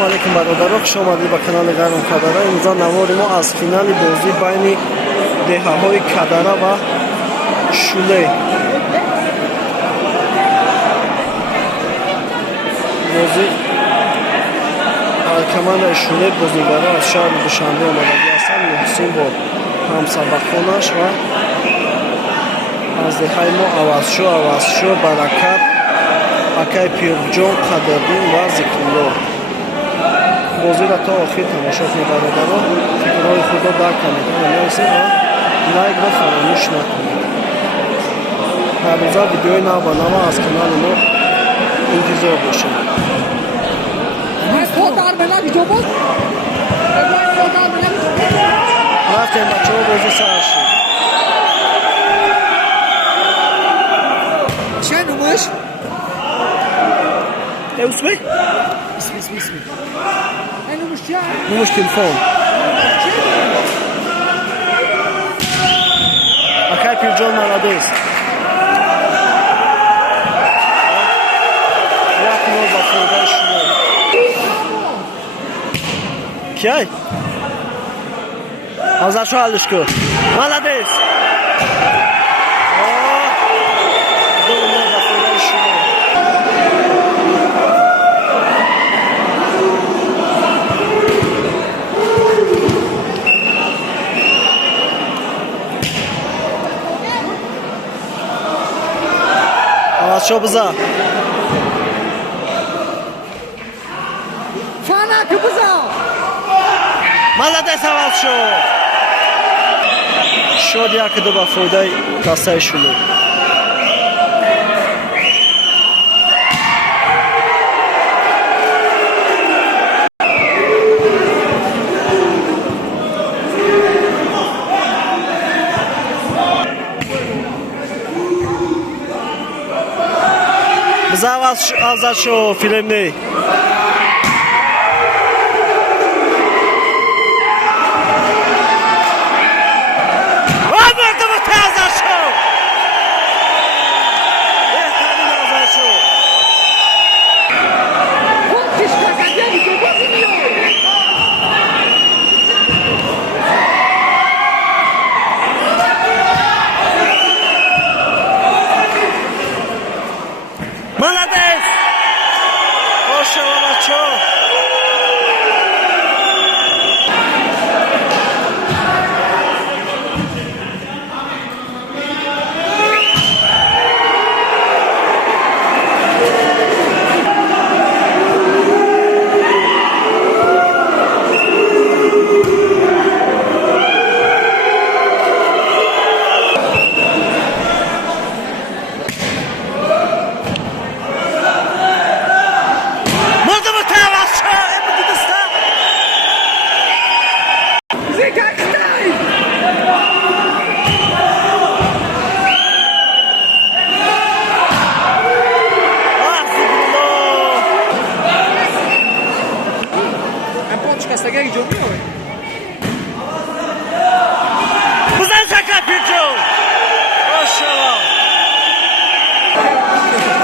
Ассалому алейкум бародарон, хуш омадед ба канали Гайрон Кадара. Имрӯза навори мо аз финали бозӣ байни деҳаҳои Кадара ва Шуле. Бозӣ командаи Шуле бозигаро аз шаҳри Душанбе омадаги ҳастанд. Муҳсин бо ҳамсабақонаш ва аз деҳаи мо Авазшо, Баракат, акай Пирҷон, Қадрдин ва Зикрулло. бозиро то охир тамошо кунед бародарон. фикрҳои худро дарк намедонед ва лайкро фаромӯш накунед. дар рӯза видеои нав ба нав аз канали мо интизор бошед. рафтем бачаҳо бозӣ сар шуд. Чия нумоиш? Усми? Исми. Нумоиш чия? Нумоиш телефон. Акай Пирҷон молодец. Як нол ба фоидаи Шуле. Кияй? Ҳозиршо ҳаллиш кун. Молодец. Ду нол ба фоидаи Шуле. Авазшо биза. Фанаки биза. Молодец Авазшо. Шод як-ду ба фоидаи дастаи Шуле. Биза Авазшо филмне. Молодец! Хорошо, бачо!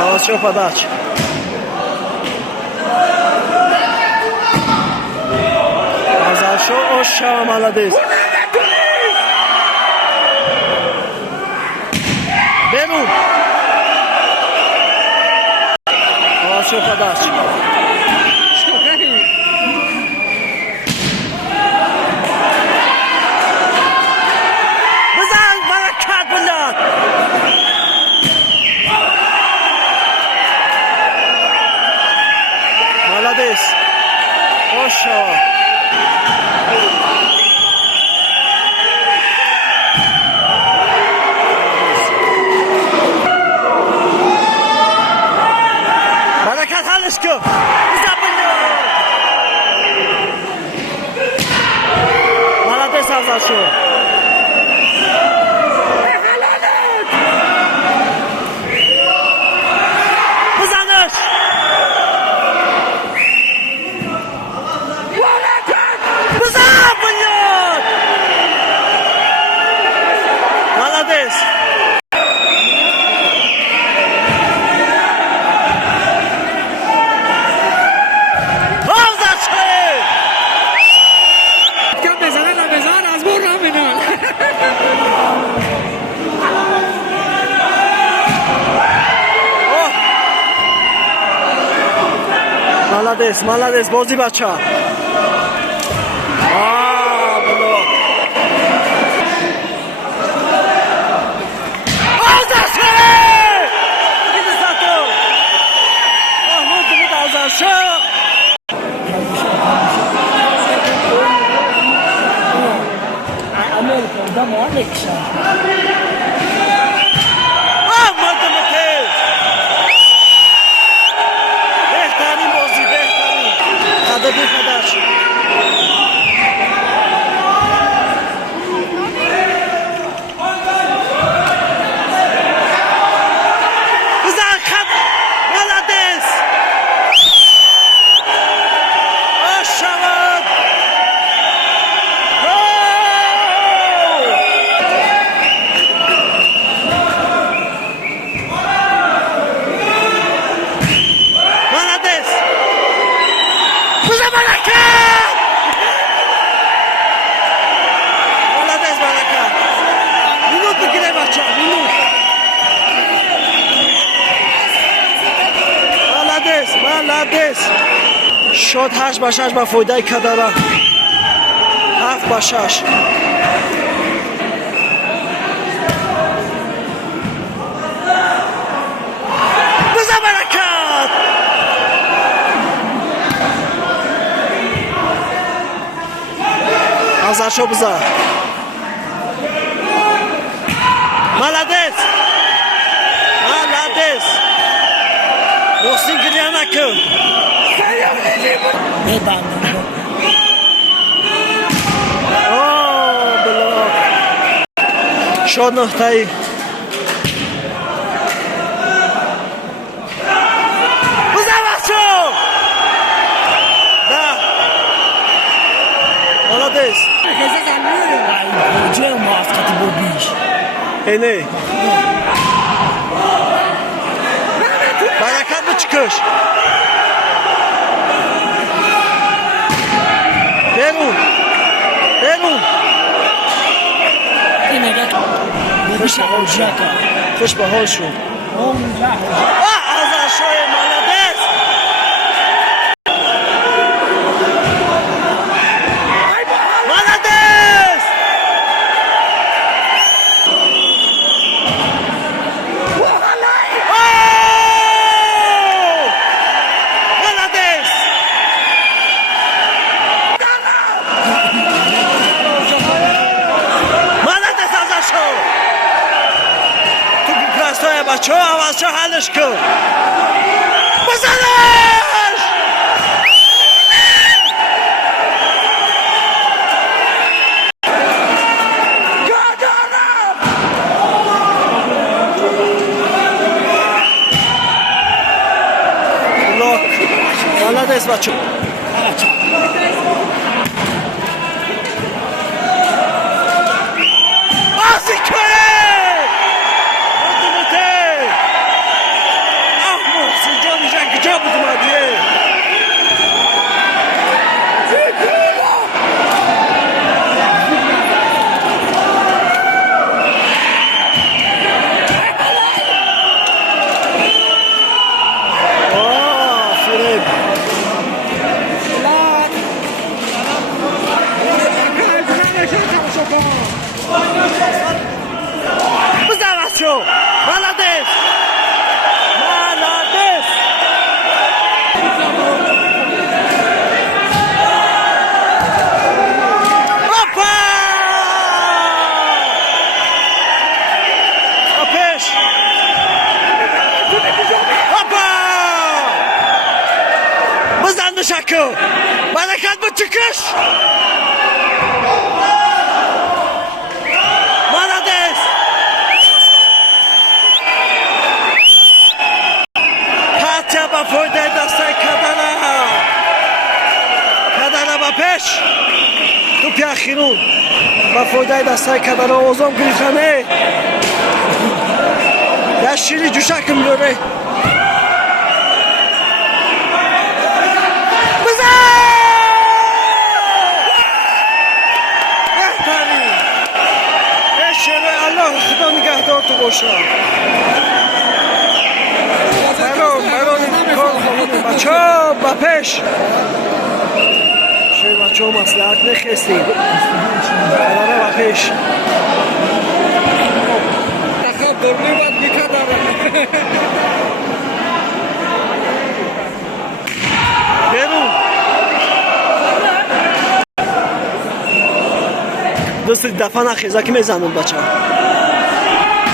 Авазшо подача. Авазшо Оша молодец. Берун. Авазшо подача. Бизан Баракат булат. Молодец. Оша. Баракат ҳаллиш кун. Молодец Авазшо. Бизанаш. Молодец! Авазшо! молодец, бозӣ бача. Блок. Азаршо! Иди сато. Аҳмад буд Азаршо. Amerika da Monica. بهترین بازی قدردی خداش بزن خط ملدس آشود молодец. Шод 8-6 ба фоидаи Кадара. 7-6. Биза баракат. Азаршо биза. Молодец. Muhsin Gülyanakı. Ne bandı? Blok. Şod noktayı. Uzavasho. Da. Молодец. Herkese zanlıyorum. Ay, hocam masketi bu iş. Ne? Barakat mı çıkış? Berun. Yine de bu şey olacak. خوش به حال شو. Olacak. Azarşoy молодец. Молодец. بچه ها عوض حلش کن بزنش بلوک молодец بچه بازی کنه کجا بود اومدیه فریب بزرد شو молодец شکو برکت با چکش молодец پاتیا با فایده دسته کدره با پیش تو پیاخیرون با فایده دسته کدره اوزام گریخانه یا شیری جوشکم لوره خدا نگهدار تو باشه برای کار خواهد بچه با پیش شیر بچه ها مسلحت نخستیم قراره با پیش درمی باید میکه داره برون دوست دفعه نخیزه که میزنون بچه ها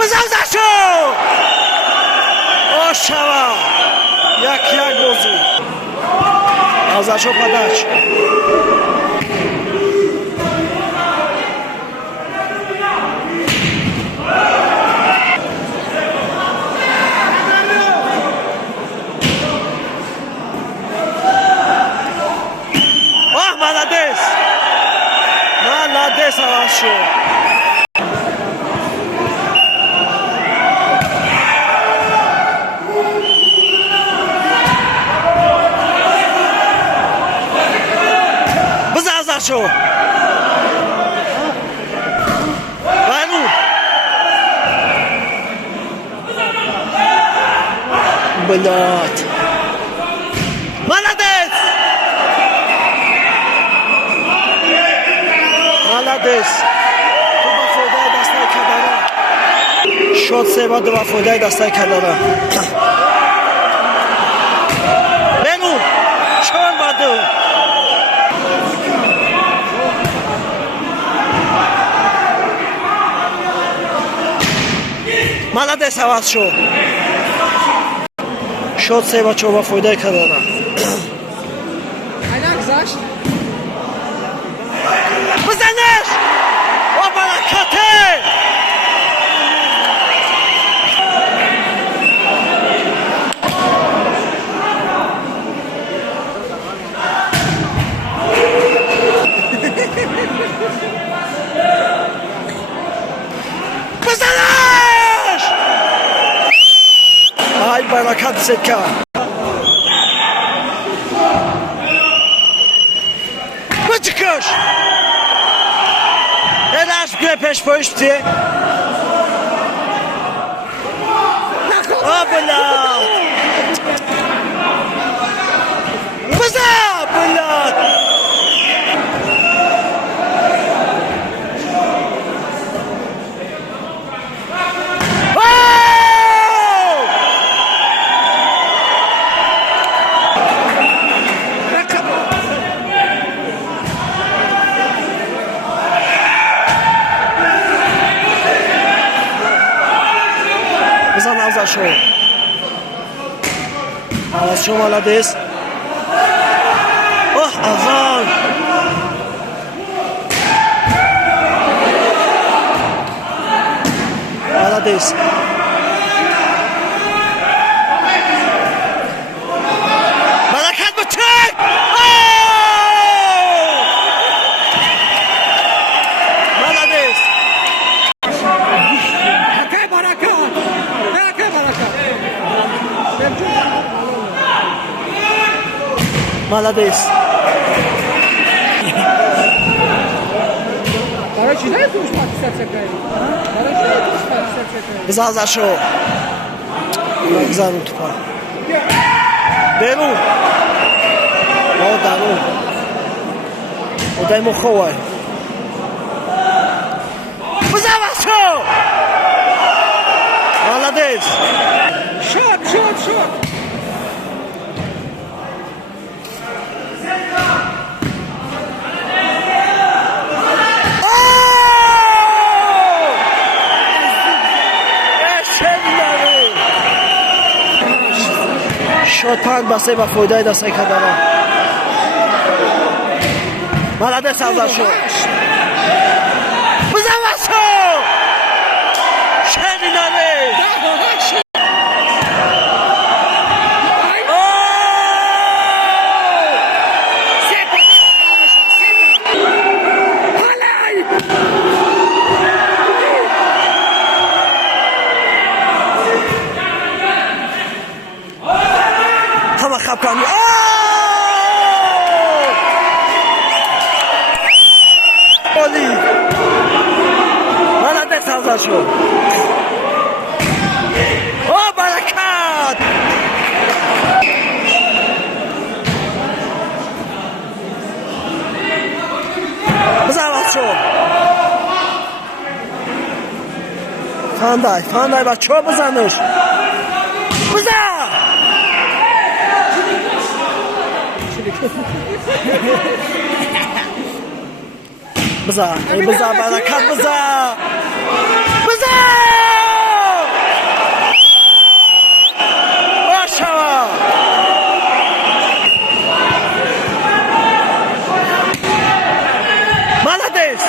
بزن شو آشوا یک بازی ازشو پدرش ملادس آواز شد بزن شو بانو بلاد ملادس ملادس تو با فایده دسته کداره شد سه با با فایده دسته کداره بنو چون بادو ملادس عوض شد شد سه با چوبا فایده کداره اینا گذاشت بزنش با برکته بزنش ای برکت سکه بچکش Elas peş poşti. Abla. Bıza abla. بزن ازشو ازشو ملادس اوه ازان ملادس برکت بچک ملادس Молодец. برای چی نمیتونش پاکستان کاری؟ برای چی نمیتونش پاکستان کاری؟ بزن ازشو بزن اون توپا برون درون دای مخواه بزن ازشو Молодец. شد شد پنج بسته با فایده دسته کداره ملادس ازشو بزن واسو شنینانه همه خب کنی اولی ملادس ازشو او برکت فندای بچه ها بزنش بزن بزن برکت بزن باشا مالدیس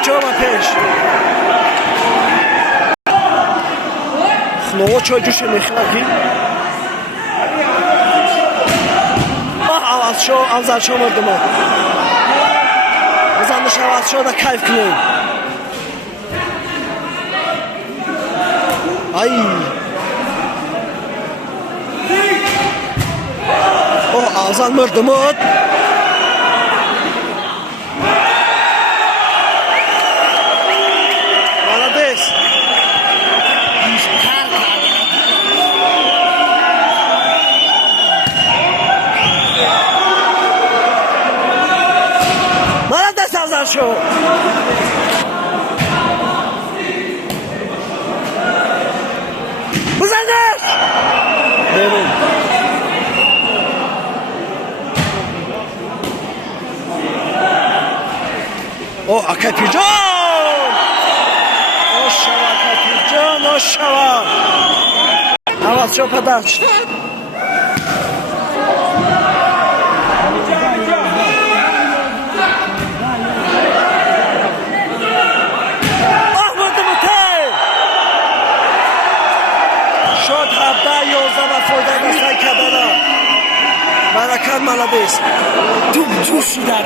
بچه ها پیش خلوه چای جوش میخواهی عوض شو مردم بزنش عوض شو دا کیف کنیم ای عوض مردم شو بزنش بریم اکپی جان اکپی جان عوض شو پدرش برکت مالدیس توپ جوش شدن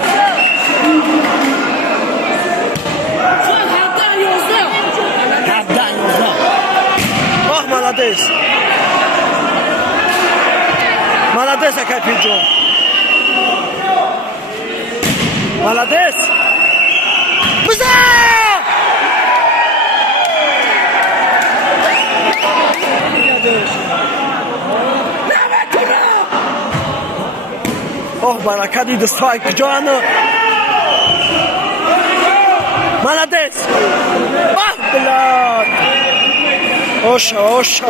مالدیس اکپی جون مالدیس بزن برکت این دستایک جانو مالدیس بلاد اوشا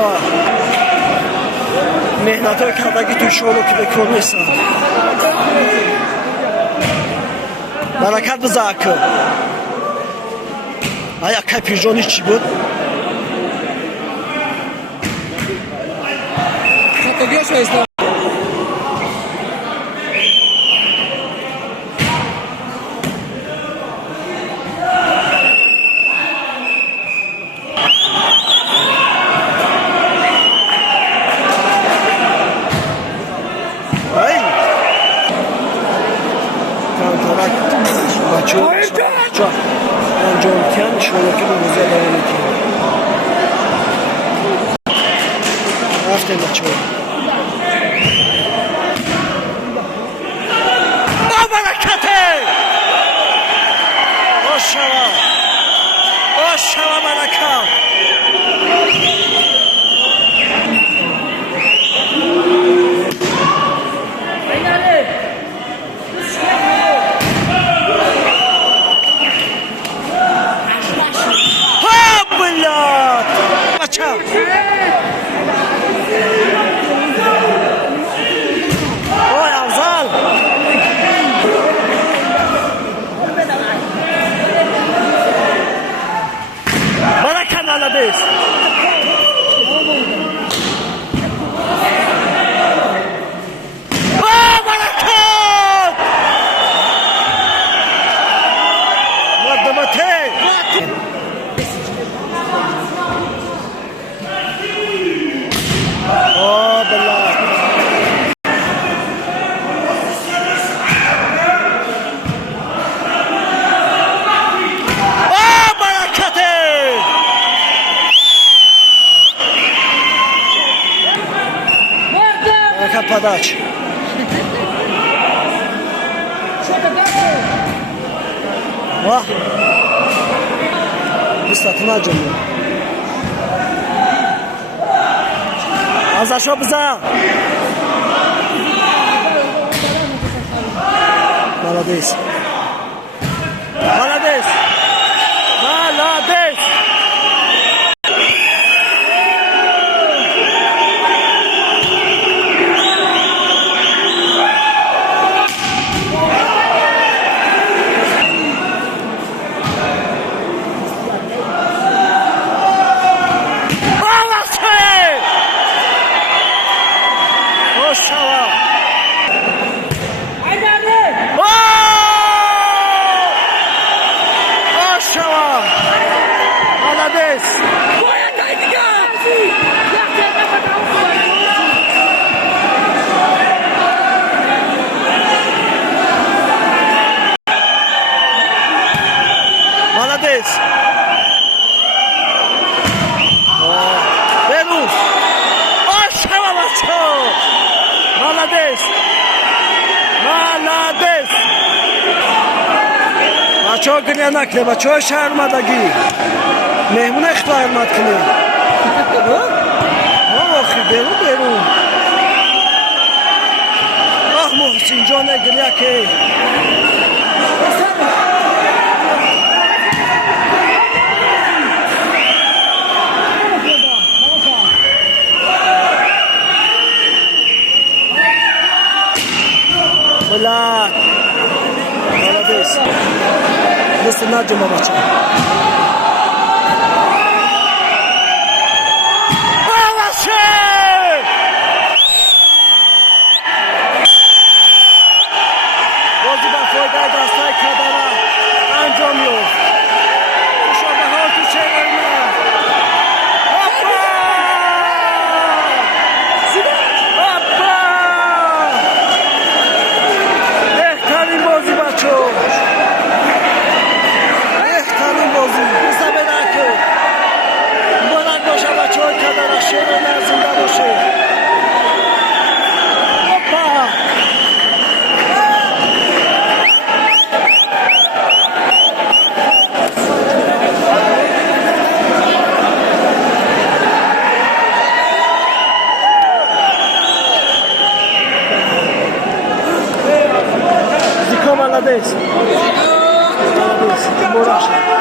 مهنت های کردگی توی شولو که بکر نیستن برکت بزاکر آیا کپی جانی چی بود؟ خطگیش هستم انجام شروع که به موزه دارم رفتیم بچه با برکته آشوا برکت مالدیس برکت مردمته بالله Padaç. Vah. Высотна джаму. Азашо бза. Молодец. Молодец. Молодец. Молодец! Беру! Молодец! Молодец! بچه‌ها گریه نکنه بچه‌ها شرمندگی مهمون اختار حرمت کنه آخی برو آخ محسن جان گریه که بلد молодец مثل نجمه بچه بازی با فایده دستای کدره انجام یافت مشابهات تو چهره بهترین بازی بچه بهترین بازی مسابقه نکن مبارک باشه بچه های کدره شیر نرزنده باشه Молодец. Молодец. Мурашка.